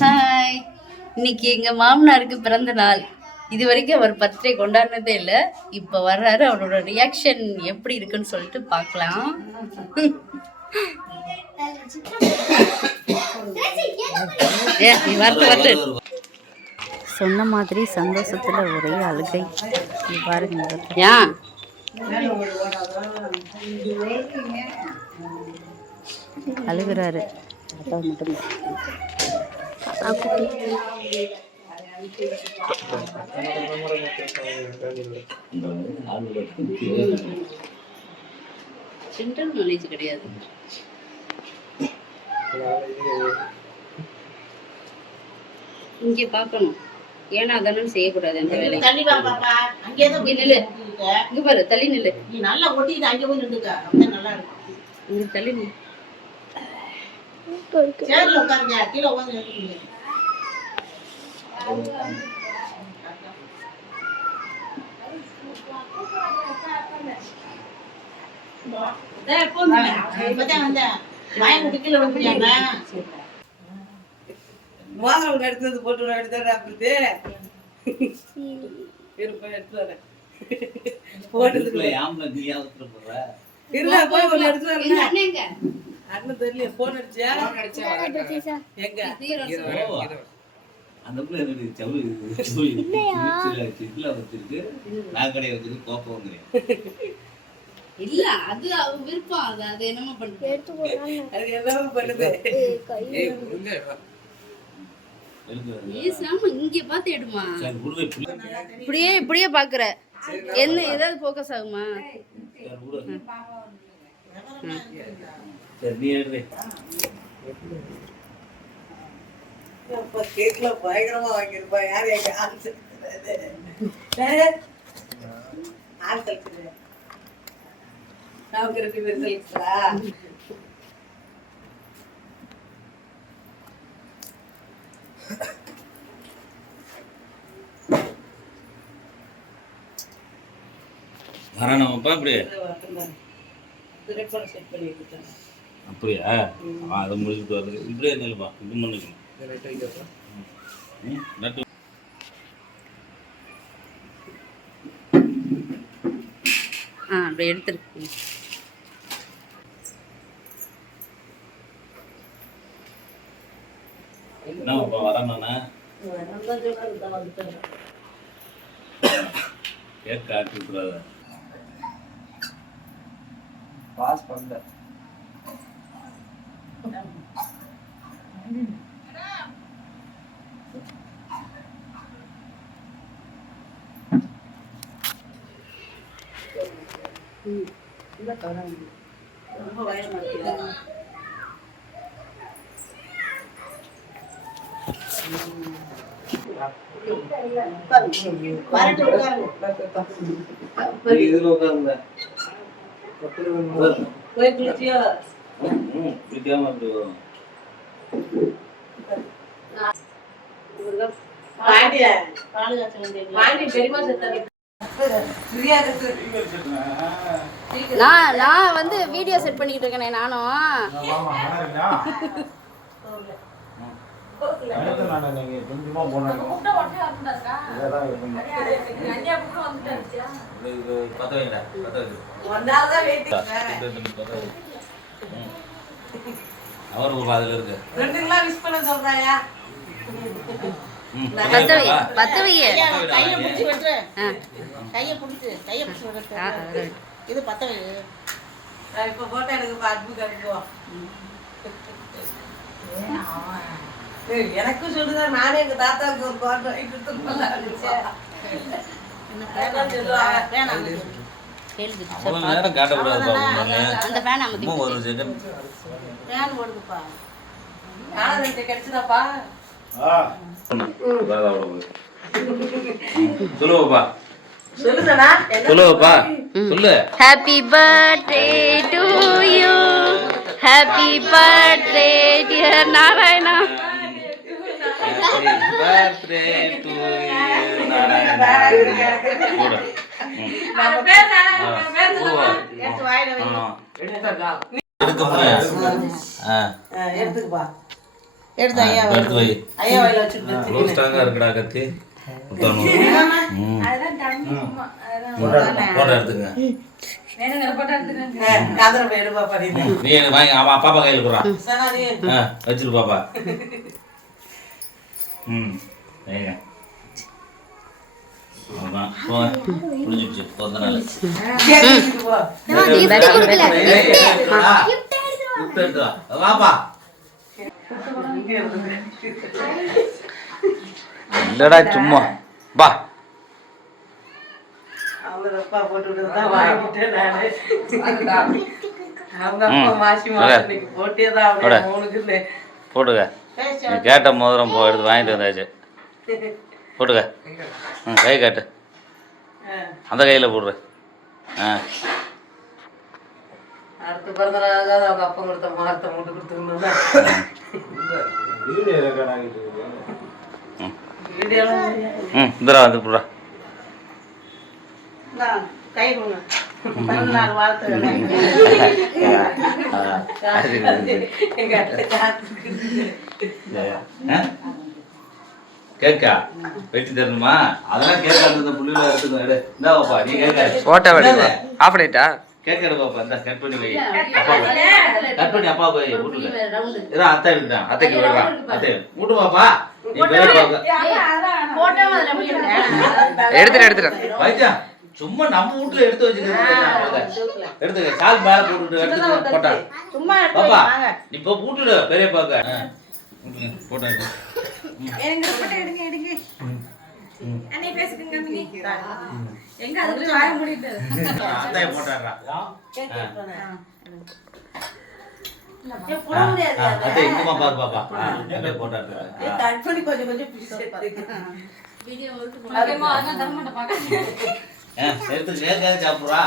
Hi, இன்னைக்கு எங்க மாமனாருக்கு பிறந்த நாள். இது வரைக்கும் அவர் பர்த்டே கொண்டாடினதே இல்லை. இப்போ வர்றாரு, அவரோட ரியாக்ஷன் எப்படி இருக்குன்னு சொல்லிட்டு பார்க்கலாம். சொன்ன மாதிரி சந்தோஷத்துல ஒரே அழுகை. பாருங்க, ஏன் அழுகிறாரு? மட்டும் ஜென்ரல் நாலேஜ் கிடையாது. இங்க பார்க்கணும், ஏன்னா அதெல்லாம் செய்யக்கூடாது. அந்த வேலை இங்க பாரு, தள்ளி நில்லு. நீ நல்லா ஒட்டிட்டு அங்கே போய் நின்றுக்க, அப்பதான் நல்லா இருக்கும். தள்ளி நில்லு. சேர்ல உட்காருங்க, கீழே உட்காந்து நின்றுங்க. மோதிரம் எடுத்தது போட்டு எடுத்தாரு. அப்படி இருப்பேன் எடுத்து வரேன். போட்டதுக்குள்ள இல்ல போய் ஒண்ணு எடுத்து வரேன். அண்ணன் தெரியல, போன் அடிச்சியா? எங்க அந்த பிள்ளை என்னுடைய சவுளி சித்துல வச்சிருக்கு. நான் கடை வச்சிருக்கு, கோப்பம் இல்ல. அது அவ விருப்பம். அது என்னமோ பண்ணுது, அது எல்லாமே பண்ணுது. இங்க பாத்து எடுமா. இப்படியே இப்படியே பாக்குற என்ன ஏதாவது போக்கஸ் ஆகுமா? கேக்ல பயங்கரமா வாங்கிருப்பா. யாரு எங்க வரானப்பா அப்படியே அப்படியா? அதை முடிச்சுட்டு வருது. இப்படியே நிலப்பா, இது பண்ணிக்கணும். அப்படி எடுத்துருக்கு. என்னப்பா வரானா? கேக் காட்டி விட்டுறாத. பாஸ் பண்ணல. ரொம்ப பயமா இருக்கு. இதுல உட்காருங்க. போய் குளிச்சியா? குளிக்காம அப்படி வரும். நான் வந்து வீடியோ செட் பண்ணிக்கிட்டு இருக்கேன். நானும் அவர் ஒரு அதுல இருக்கு. இது பத்தவை. இப்ப போட்டோ எடுக்க பார்த்து கட்டுவோம். எனக்கும் சொல்லுங்க, நானே எங்க தாத்தாவுக்கு ஒரு பாட்டு நேரம் காட்டக்கூடாது. கிடைச்சதாப்பா சொல்லுவாப்பா, சொல்லுங்கண்ணா, சொல்லுவாப்பா, சொல்லு. Happy birthday to you, happy birthday dear Narayana, happy birthday to you Narayana. கூட எடுத்துக்கப்பா. எடுத்து ஐயா எடுத்து வை. ஐயா வாயில வச்சுட்டு இவ்வளவு ஸ்ட்ராங்கா இருக்குடா கத்தி. குத்தணும். போட்டோ எடுத்துங்க. கதிரை போய் எடுப்பா படிங்க நீ வாங்கி பாப்பா கையில போடுறா. சனாதி வச்சிரு பாப்பா. வைங்க. அவ்வளவுதான். போங்க. முடிஞ்சிடுச்சு. பிறந்த நாள். கேட்டு போ gift எடுத்து வா. வாப்பா. இல்லடா சும்மா வா. அவங்க அப்பா போட்டு விட்டதான் வாங்கிட்டேன் நானு. அவங்க அப்பா வாசி மாசத்துக்கு போட்டே தான் அவங்க மூணுக்கு போட்டுக்க. நீ கேட்ட மோதிரம் எடுத்து வாங்கிட்டு வந்தாச்சு. போட்டுக்க. கை காட்டு. அந்த கையில் போடுற. அடுத்த பிறந்த நாளாக அவங்க அப்பா கொடுத்த மாரத்தை மூட்டு கொடுத்துருந்தா இந்தரா வந்து போடுறா. கை கொடுங்க பிறந்த நாள் வாழ்த்துக்கள் கேக்கா வெட்டி தரணுமா? அதெல்லாம் கேட்க அந்த புள்ளியில எடுத்துக்கோ. எடு. இந்தா பாப்பா நீ கேட்க போட்டோ எடுப்பா. ஆஃப் பண்ணிட்டா கேட்க எடு பாப்பா. இந்த கட் பண்ணி வை. அப்பா கட் பண்ணி அப்பா போய் வீட்டுல இதான் அத்தை எடுத்தான். அத்தைக்கு விடுறான். அத்தை வீட்டு பாப்பா. நீ பெரிய பாப்பா எடுத்துட்டேன் வைத்தியா சும்மா நம்ம வீட்டுல எடுத்து வச்சுக்க. எடுத்துக்க. சால் மேல போட்டுட்டு எடுத்து போட்டா சும்மா பாப்பா நீ இப்போ போட்டுடு பெரிய பாக்க. போட்டா அத்தைய போட்டாடுறா. அத்தை இங்கமா பாரு பாப்பா. போட்டாடுறா. கட் பண்ணி கொஞ்சம் கொஞ்சம் எடுத்து நேர்காது சாப்பிடுறா.